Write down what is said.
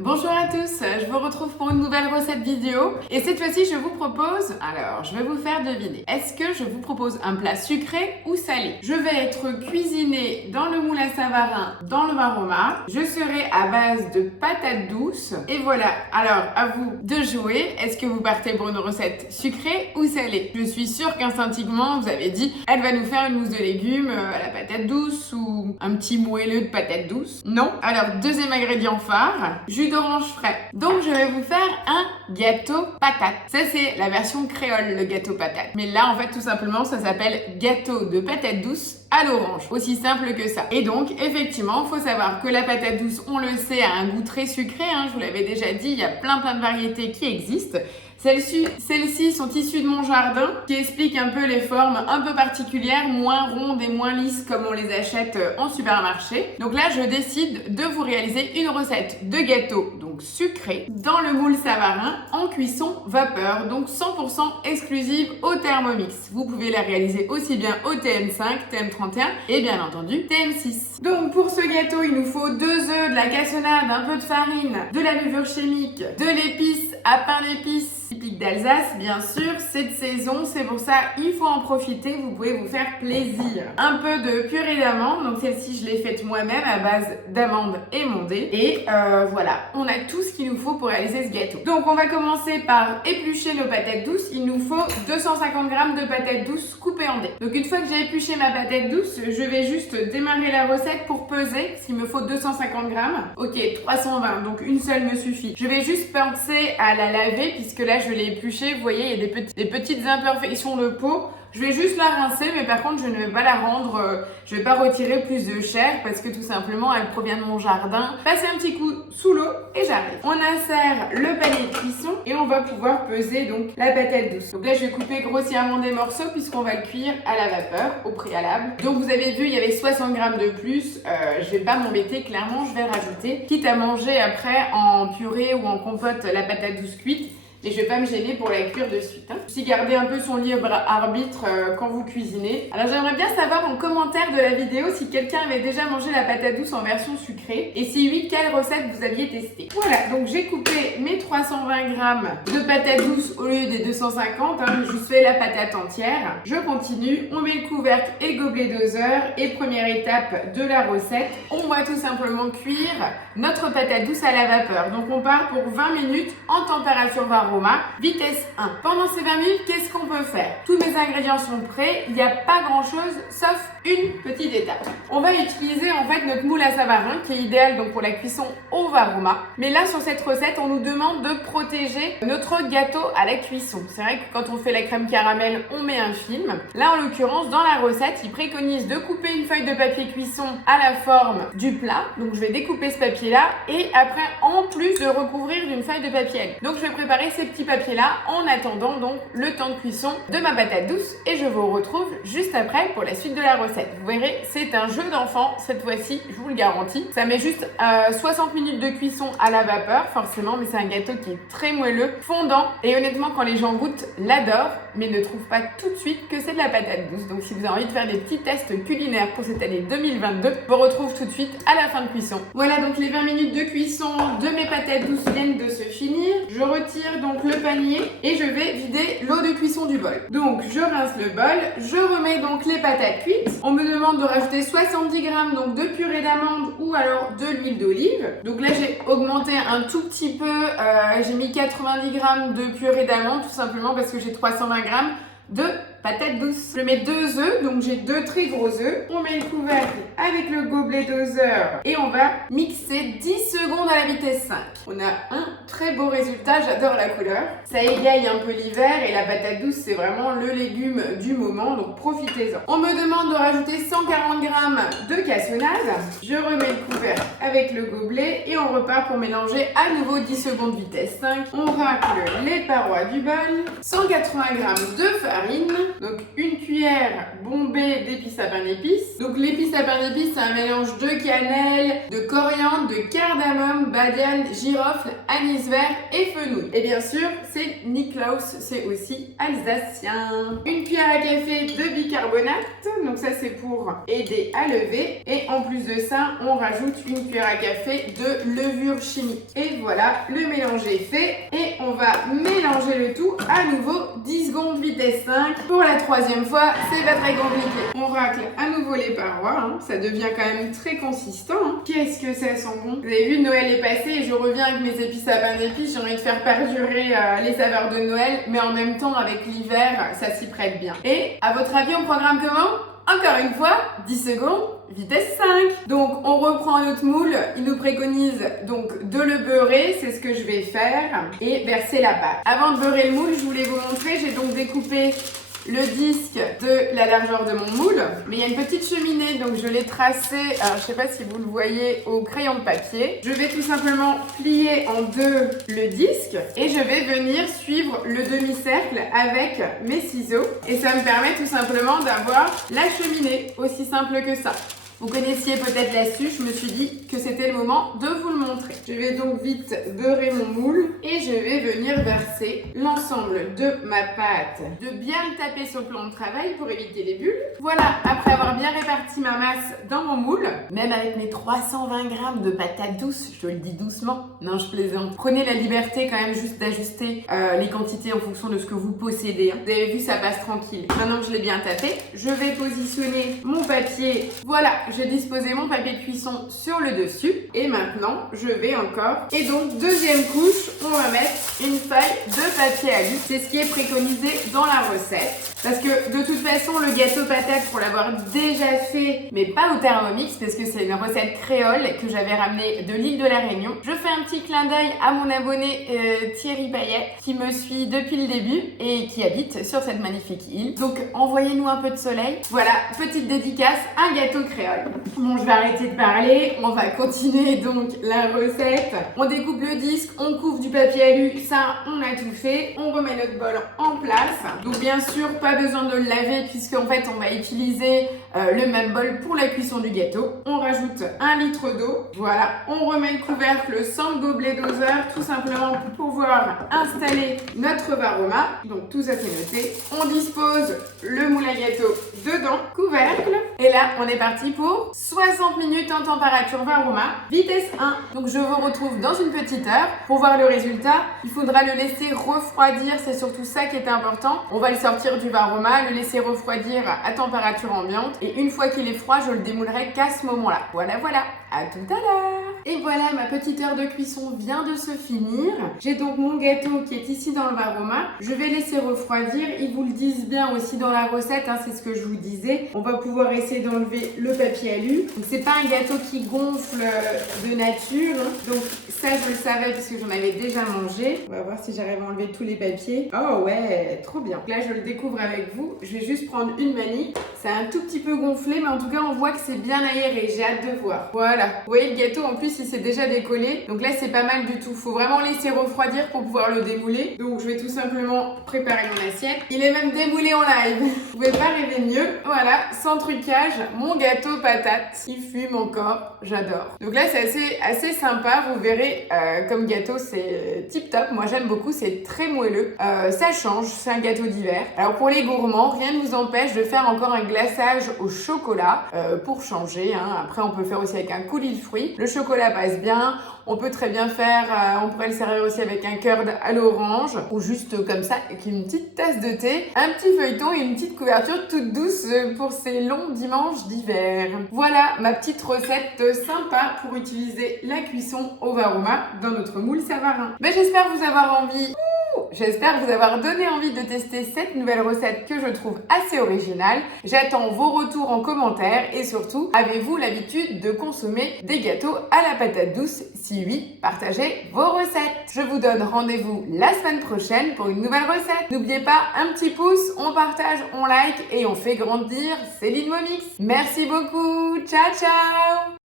Bonjour à tous, je vous retrouve pour une nouvelle recette vidéo et cette fois-ci je vous propose, je vais vous faire deviner, est-ce que je vous propose un plat sucré ou salé? Je vais être cuisinée dans le moule à Savarin, dans le Varoma, je serai à base de patates douces et voilà, alors à vous de jouer, est-ce que vous partez pour une recette sucrée ou salée? Je suis sûre qu'instinctivement vous avez dit, elle va nous faire une mousse de légumes à la patate douce ou un petit moelleux de patates douces. Non? Alors deuxième ingrédient phare, jus d'orange frais. Donc je vais vous faire un gâteau patate. Ça c'est la version créole, le gâteau patate. Mais là en fait tout simplement ça s'appelle gâteau de patate douce à l'orange. Aussi simple que ça. Et donc effectivement il faut savoir que la patate douce, on le sait, a un goût très sucré. Je vous l'avais déjà dit, il y a plein de variétés qui existent. Celles-ci sont issues de mon jardin, qui expliquent un peu les formes un peu particulières, moins rondes et moins lisses comme on les achète en supermarché. Donc là, je décide de vous réaliser une recette de gâteau, donc sucré, dans le moule Savarin, en cuisson vapeur, donc 100% exclusive au Thermomix. Vous pouvez la réaliser aussi bien au TM5, TM31 et bien entendu TM6. Donc pour ce gâteau, il nous faut 2 œufs, de la cassonade, un peu de farine, de la levure chimique, de l'épice à pain d'épices, typique d'Alsace, bien sûr, c'est de saison, c'est pour ça il faut en profiter, vous pouvez vous faire plaisir. Un peu de purée d'amande, donc celle-ci je l'ai faite moi-même à base d'amandes émondées. Et voilà, on a tout ce qu'il nous faut pour réaliser ce gâteau. Donc on va commencer par éplucher nos patates douces. Il nous faut 250 g de patates douces coupées en dés. Donc une fois que j'ai épluché ma patate douce, je vais juste démarrer la recette pour peser, parce qu'il me faut 250 g. Ok, 320, donc une seule me suffit. Je vais juste penser à la laver, puisque là je l'ai épluchée, vous voyez, il y a des petites imperfections de peau. Je vais juste la rincer, mais par contre, je ne vais pas la rendre, je vais pas retirer plus de chair parce que tout simplement, elle provient de mon jardin. Passer un petit coup sous l'eau et j'arrive. On insère le panier de cuisson et on va pouvoir peser donc la patate douce. Donc là, je vais couper grossièrement des morceaux puisqu'on va le cuire à la vapeur au préalable. Donc vous avez vu, il y avait 60 g de plus. Je vais pas m'embêter, clairement, je vais rajouter. Quitte à manger après en purée ou en compote la patate douce cuite. Et je vais pas me gêner pour la cuire de suite. Aussi garder un peu son libre arbitre quand vous cuisinez. Alors j'aimerais bien savoir en commentaire de la vidéo si quelqu'un avait déjà mangé la patate douce en version sucrée. Et si oui, quelle recette vous aviez testé. Voilà, donc j'ai coupé mes 320 g de patates douces au lieu des 250. Je fais la patate entière. Je continue, on met le couvercle et gobelet doseur. Et première étape de la recette, on va tout simplement cuire notre patate douce à la vapeur. Donc on part pour 20 minutes en température Varoma, vitesse 1. Pendant ces 20 minutes, qu'est-ce qu'on peut faire? Tous mes ingrédients sont prêts, il n'y a pas grand chose sauf une petite étape. On va utiliser en fait notre moule à Savarin qui est idéal donc pour la cuisson au Varoma. Mais là sur cette recette, on nous demande de protéger notre gâteau à la cuisson. C'est vrai que quand on fait la crème caramel, on met un film. Là en l'occurrence, dans la recette, il préconise de couper une feuille de papier cuisson à la forme du plat. Donc je vais découper ce papier là et après en plus de recouvrir d'une feuille de papier. Donc je vais préparer ces petits papiers là en attendant donc le temps de cuisson de ma patate douce et je vous retrouve juste après pour la suite de la recette. Vous verrez, c'est un jeu d'enfant cette fois-ci, je vous le garantis. Ça met juste 60 minutes de cuisson à la vapeur forcément, mais c'est un gâteau qui est très moelleux, fondant et honnêtement quand les gens goûtent, l'adorent mais ne trouvent pas tout de suite que c'est de la patate douce. Donc si vous avez envie de faire des petits tests culinaires pour cette année 2022, je vous retrouve tout de suite à la fin de cuisson. Voilà, donc les 20 minutes de cuisson de mes patates douces viennent de se finir. Je retire donc le panier et je vais vider l'eau de cuisson du bol. Donc je rince le bol, je remets donc les patates cuites. On me demande de rajouter 70 g donc de purée d'amande ou alors de l'huile d'olive. Donc là j'ai augmenté un tout petit peu, j'ai mis 90 g de purée d'amande tout simplement parce que j'ai 320 g de patates douces. Je mets 2 œufs, donc j'ai 2 très gros œufs. On met le couvercle avec le gobelet doseur et on va mixer 10 secondes à la vitesse 5. On a un très beau résultat, j'adore la couleur. Ça égaye un peu l'hiver et la patate douce c'est vraiment le légume du moment, donc profitez-en. On me demande de rajouter 140 g de cassonade. Je remets le couvercle avec le gobelet et on repart pour mélanger à nouveau 10 secondes vitesse 5. On racle les parois du bol, 180 g de farine, Donc une cuillère bombée d'épices à pain d'épices. Donc l'épice à pain d'épices, c'est un mélange de cannelle, de coriandre, de cardamome, badiane, girofle, anis vert et fenouil. Et bien sûr, c'est Niklaus, c'est aussi alsacien. Une cuillère à café de bicarbonate, donc ça c'est pour aider à lever. Et en plus de ça, on rajoute une cuillère à café de levure chimique. Et voilà, le mélange est fait. Et on va mélanger le tout à nouveau 10 secondes vitesse 5. Pour la troisième fois, c'est pas très compliqué. On racle à nouveau les parois, hein. Ça devient quand même très consistant. Hein. Qu'est-ce que ça sent bon. Vous avez vu, Noël est passé et je reviens avec mes épices à pain d'épices. J'ai envie de faire perdurer les saveurs de Noël, mais en même temps, avec l'hiver, ça s'y prête bien. Et à votre avis, on programme comment? Encore une fois, 10 secondes, vitesse 5. Donc, on reprend notre moule. Il nous préconise donc de le beurrer, c'est ce que je vais faire, et verser la pâte. Avant de beurrer le moule, je voulais vous montrer, j'ai donc découpé le disque de la largeur de mon moule, mais il y a une petite cheminée, donc je l'ai tracé, alors je sais pas si vous le voyez, au crayon de papier. Je vais tout simplement plier en deux le disque et je vais venir suivre le demi-cercle avec mes ciseaux et ça me permet tout simplement d'avoir la cheminée, aussi simple que ça. Vous connaissiez peut-être l'astuce, je me suis dit que c'était le moment de vous le montrer. Je vais donc vite beurrer mon moule et je vais venir verser l'ensemble de ma pâte, de bien le taper sur le plan de travail pour éviter les bulles. Voilà, après avoir bien réparti ma masse dans mon moule, même avec mes 320 grammes de patates douces, je le dis doucement, non je plaisante. Prenez la liberté quand même juste d'ajuster les quantités en fonction de ce que vous possédez. Hein. Vous avez vu, ça passe tranquille. Maintenant que je l'ai bien tapé, je vais positionner mon papier, voilà. J'ai disposé mon papier de cuisson sur le dessus et maintenant je vais encore. Et donc deuxième couche, on va mettre une feuille de papier alu. C'est ce qui est préconisé dans la recette. Parce que de toute façon le gâteau patate, pour l'avoir déjà fait, mais pas au Thermomix parce que c'est une recette créole que j'avais ramenée de l'île de la Réunion. Je fais un petit clin d'œil à mon abonné Thierry Payet qui me suit depuis le début et qui habite sur cette magnifique île. Donc envoyez-nous un peu de soleil. Voilà, petite dédicace, un gâteau créole. Bon, je vais arrêter de parler, on va continuer donc la recette. On découpe le disque, on couvre du papier alu, ça on a tout fait. On remet notre bol en place. Donc bien sûr, pas besoin de le laver puisque en fait on va utiliser le même bol pour la cuisson du gâteau. On rajoute 1 litre d'eau. Voilà, on remet le couvercle sans le gobelet doseur, tout simplement pour pouvoir installer notre varoma. Donc tout ça c'est noté. On dispose le moule à gâteau dedans, couvercle. Et là, on est parti pour 60 minutes en température varoma, vitesse 1. Donc je vous retrouve dans une petite heure. Pour voir le résultat, il faudra le laisser refroidir, c'est surtout ça qui est important. On va le sortir du varoma, le laisser refroidir à température ambiante. Et une fois qu'il est froid, je le démoulerai qu'à ce moment-là. Voilà, voilà, à tout à l'heure. Et voilà, ma petite heure de cuisson vient de se finir. J'ai donc mon gâteau qui est ici dans le varoma. Je vais laisser refroidir. Ils vous le disent bien aussi dans la recette, hein, c'est ce que je vous disais. On va pouvoir essayer d'enlever le papier alu. Donc c'est pas un gâteau qui gonfle de nature. Hein. Donc ça, je le savais parce que j'en avais déjà mangé. On va voir si j'arrive à enlever tous les papiers. Oh ouais, trop bien. Là, je le découvre avec vous. Je vais juste prendre une manip. C'est un tout petit peu gonflé, mais en tout cas, on voit que c'est bien aéré. J'ai hâte de voir. Voilà. Vous voyez, le gâteau, en plus, il s'est déjà décollé. Donc là, c'est pas mal du tout. Faut vraiment laisser refroidir pour pouvoir le démouler. Donc, je vais tout simplement préparer mon assiette. Il est même démoulé en live. Vous pouvez pas rêver mieux. Voilà, sans trucage, mon gâteau patate. Il fume encore. J'adore. Donc là, c'est assez sympa. Vous verrez, comme gâteau, c'est tip top. Moi, j'aime beaucoup. C'est très moelleux. Ça change. C'est un gâteau d'hiver. Alors, pour les gourmands, rien ne vous empêche de faire encore un glaçage au chocolat pour changer. Hein. Après, on peut le faire aussi avec un coulis de fruits. Le chocolat passe bien. On peut très bien faire, on pourrait le servir aussi avec un curd à l'orange ou juste comme ça avec une petite tasse de thé, un petit feuilleton et une petite couverture toute douce pour ces longs dimanches d'hiver. Voilà ma petite recette sympa pour utiliser la cuisson au varoma dans notre moule Savarin. Ben, j'espère vous avoir J'espère vous avoir donné envie de tester cette nouvelle recette que je trouve assez originale. J'attends vos retours en commentaire et surtout, avez-vous l'habitude de consommer des gâteaux à la patate douce? Si oui, partagez vos recettes. Je vous donne rendez-vous la semaine prochaine pour une nouvelle recette. N'oubliez pas un petit pouce, on partage, on like et on fait grandir Céline Momix. Merci beaucoup, ciao ciao.